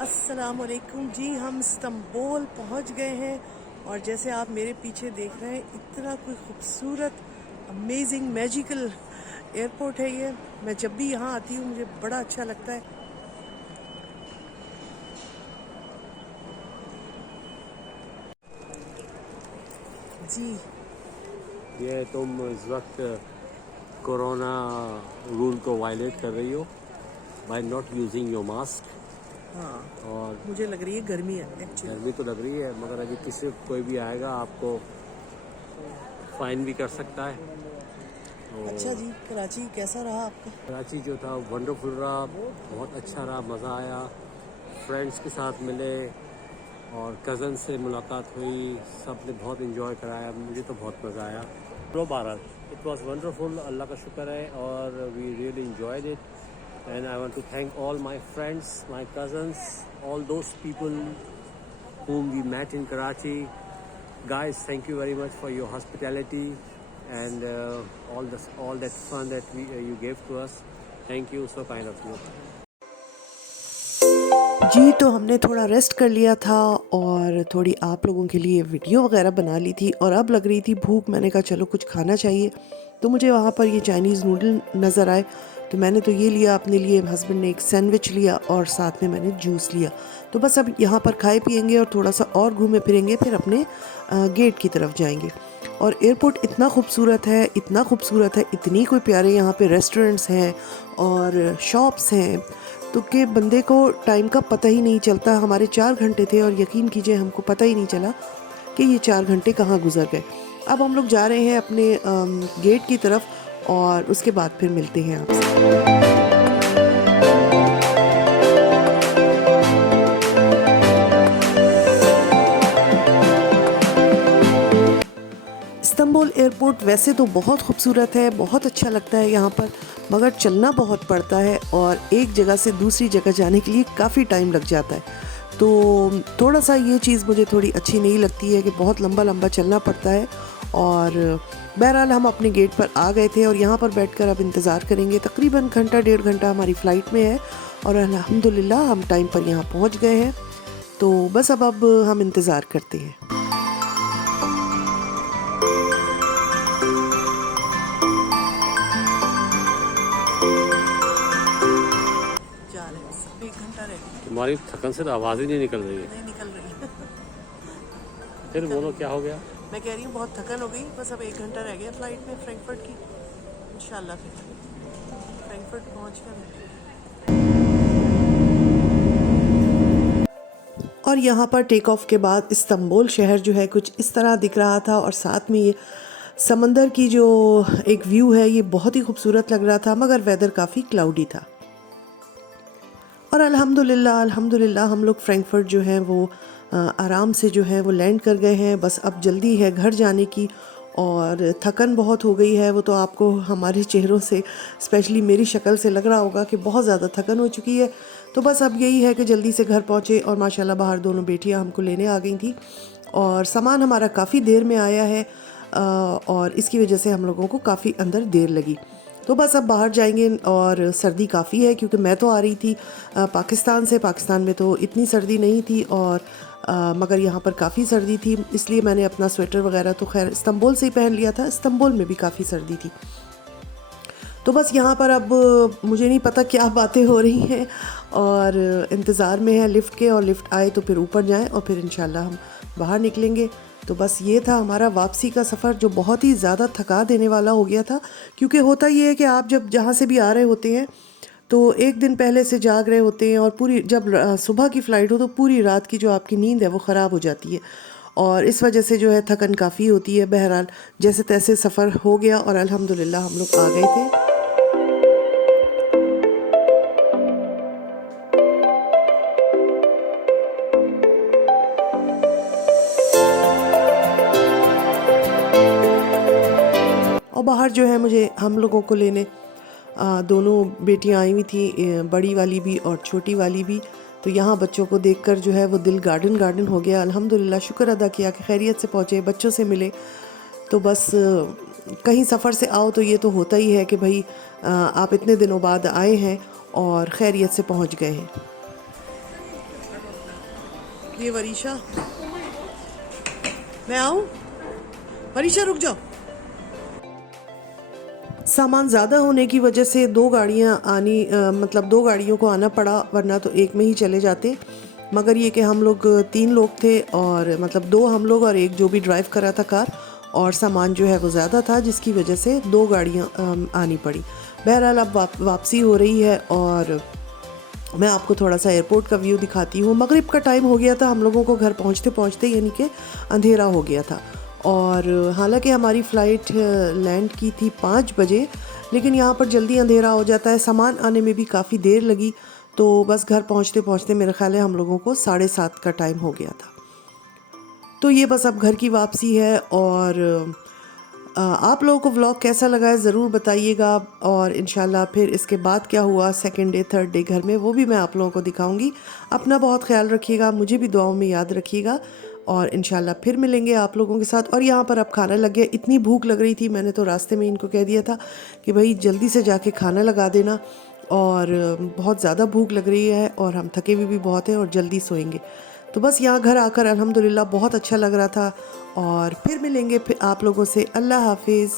अस्सलामुअलैकुम जी। हम इस्तांबुल पहुंच गए हैं और जैसे आप मेरे पीछे देख रहे हैं इतना कोई खूबसूरत अमेजिंग मैजिकल एयरपोर्ट है ये। मैं जब भी यहाँ आती हूँ मुझे बड़ा अच्छा लगता है जी। ये तुम इस वक्त कोरोना रूल को वायलेट कर रही हो by not using your mask. हाँ, और मुझे लग रही है गर्मी है एक्चुअली। गर्मी तो लग रही है, मगर अभी कोई भी आएगा आपको फाइन भी कर सकता है। तो अच्छा जी, कराची कैसा रहा आपका? कराची जो था वंडरफुल रहा, बहुत अच्छा रहा, मज़ा आया। फ्रेंड्स के साथ मिले और कज़न से मुलाकात हुई, सब ने बहुत इन्जॉय कराया, मुझे तो बहुत मज़ा आया। लो बहरहाल इट वॉज वंडरफुल, अल्लाह का शुक्र है और we really enjoyed it and I want to thank all my friends, my cousins, all those people whom we met in Karachi. Guys, thank you very much for your hospitality and all that fun that you gave to us. Thank you, so kind of you. जी, तो हमने थोड़ा rest कर लिया था और थोड़ी आप लोगों के लिए वीडियो वगैरह बना ली थी और अब लग रही थी भूख। मैंने कहा चलो कुछ खाना चाहिए, तो मुझे वहाँ पर ये चाइनीज़ नूडल नज़र आए, तो मैंने तो ये लिया अपने लिए। हस्बैंड ने एक सैंडविच लिया और साथ में मैंने जूस लिया। तो बस अब यहाँ पर खाए पिएंगे और थोड़ा सा और घूमे फिरेंगे, फिर अपने गेट की तरफ जाएंगे। और एयरपोर्ट इतना खूबसूरत है, इतना खूबसूरत है, इतनी कोई प्यारे यहाँ पे रेस्टोरेंट्स हैं और शॉप्स हैं, तो कि बंदे को टाइम का पता ही नहीं चलता। हमारे 4 घंटे थे और यकीन कीजिए हमको पता ही नहीं चला कि ये 4 घंटे कहाँ गुजर गए। अब हम लोग जा रहे हैं अपने गेट की तरफ और उसके बाद फिर मिलते हैं आपसे। इस्तांबुल एयरपोर्ट वैसे तो बहुत खूबसूरत है, बहुत अच्छा लगता है यहाँ पर, मगर चलना बहुत पड़ता है और एक जगह से दूसरी जगह जाने के लिए काफ़ी टाइम लग जाता है। तो थोड़ा सा ये चीज़ मुझे थोड़ी अच्छी नहीं लगती है कि बहुत लंबा लंबा चलना पड़ता है। और बहरहाल हम अपने गेट पर आ गए थे और यहाँ पर बैठकर अब इंतज़ार करेंगे। तकरीबन घंटा 1.5 घंटा हमारी फ़्लाइट में है और अल्हम्दुलिल्लाह हम टाइम पर यहाँ पहुँच गए हैं। तो बस अब हम इंतज़ार करते हैं। तुम्हारी थकन से तो आवाज़ ही नहीं निकल रही है। नहीं निकल रही फिर बोलो क्या हो गया? मैं कह रही हूँ बहुत थकन हो गई, बस अब 1 घंटा रह गया फ्लाइट में फ्रैंकफर्ट की। इंशाल्लाह फिर फ्रैंकफर्ट पहुँचकर। और यहाँ पर टेक ऑफ के बाद इस्तांबुल शहर जो है कुछ इस तरह दिख रहा था और साथ में ये समंदर की जो एक व्यू है ये बहुत ही खूबसूरत लग रहा था, मगर वेदर काफ़ी क्लाउडी था। और अल्हम्दुलिल्लाह हम लोग फ्रैंकफर्ट जो है वो आराम से जो है वो लैंड कर गए हैं। बस अब जल्दी है घर जाने की और थकन बहुत हो गई है, वो तो आपको हमारे चेहरों से, स्पेशली मेरी शक्ल से लग रहा होगा कि बहुत ज़्यादा थकन हो चुकी है। तो बस अब यही है कि जल्दी से घर पहुँचे और माशाल्लाह बाहर दोनों बेटियाँ हमको लेने आ गई थी और सामान हमारा काफ़ी देर में आया है और इसकी वजह से हम लोगों को काफ़ी अंदर देर लगी। तो बस अब बाहर जाएंगे और सर्दी काफ़ी है क्योंकि मैं तो आ रही थी पाकिस्तान से। पाकिस्तान में तो इतनी सर्दी नहीं थी और मगर यहाँ पर काफ़ी सर्दी थी, इसलिए मैंने अपना स्वेटर वगैरह तो खैर इस्तांबुल से ही पहन लिया था। इस्तांबुल में भी काफ़ी सर्दी थी। तो बस यहाँ पर अब मुझे नहीं पता क्या बातें हो रही हैं और इंतज़ार में है लिफ़्ट के, और लिफ़्ट आए तो फिर ऊपर जाएं और फिर इंशाल्लाह हम बाहर निकलेंगे। तो बस ये था हमारा वापसी का सफ़र, जो बहुत ही ज़्यादा थका देने वाला हो गया था। क्योंकि होता ये है कि आप जब जहाँ से भी आ रहे होते हैं तो एक दिन पहले से जाग रहे होते हैं और पूरी जब सुबह की फ़्लाइट हो तो पूरी रात की जो आपकी नींद है वो ख़राब हो जाती है और इस वजह से जो है थकन काफ़ी होती है। बहरहाल जैसे तैसे सफ़र हो गया और अल्हम्दुलिल्लाह हम लोग आ गए थे। और बाहर जो है मुझे हम लोगों को लेने दोनों बेटियां आई हुई थी, बड़ी वाली भी और छोटी वाली भी। तो यहाँ बच्चों को देखकर जो है वो दिल गार्डन गार्डन हो गया। अल्हम्दुलिल्लाह शुक्र अदा किया कि खैरियत से पहुँचे, बच्चों से मिले। तो बस कहीं सफ़र से आओ तो ये तो होता ही है कि भाई आप इतने दिनों बाद आए हैं और खैरियत से पहुँच गए हैं। ये वरीशा, मैं आऊँ? वरीशा रुक जाओ। सामान ज़्यादा होने की वजह से दो गाड़ियों को आना पड़ा, वरना तो एक में ही चले जाते। मगर ये कि हम लोग 3 लोग थे, और मतलब 2 हम लोग और एक जो भी ड्राइव कर रहा था कार, और सामान जो है वो ज़्यादा था, जिसकी वजह से 2 गाड़ियाँ आनी पड़ी। बहरहाल अब वापसी हो रही है, और मैं आपको थोड़ा सा एयरपोर्ट का व्यू दिखाती हूँ। मगरिब का टाइम हो गया था हम लोगों को घर पहुँचते पहुँचते, यानी कि अंधेरा हो गया था। और हालांकि हमारी फ़्लाइट लैंड की थी 5 बजे, लेकिन यहाँ पर जल्दी अंधेरा हो जाता है। सामान आने में भी काफ़ी देर लगी, तो बस घर पहुँचते पहुँचते मेरे ख्याल है हम लोगों को 7:30 का टाइम हो गया था। तो ये बस अब घर की वापसी है। और आप लोगों को व्लॉग कैसा लगा है ज़रूर बताइएगा, और इंशाल्लाह फिर इसके बाद क्या हुआ सेकंड डे थर्ड डे घर में, वो भी मैं आप लोगों को दिखाऊंगी। अपना बहुत ख्याल रखिएगा, मुझे भी दुआओं में याद रखिएगा, और इंशाल्लाह फिर मिलेंगे आप लोगों के साथ। और यहाँ पर अब खाना लग गया, इतनी भूख लग रही थी, मैंने तो रास्ते में इनको कह दिया था कि भाई जल्दी से जाके खाना लगा देना, और बहुत ज़्यादा भूख लग रही है, और हम थके हुए भी बहुत हैं, और जल्दी सोएंगे। तो बस यहाँ घर आकर अल्हम्दुलिल्लाह बहुत अच्छा लग रहा था। और फिर मिलेंगे फिर आप लोगों से। अल्लाह हाफिज़।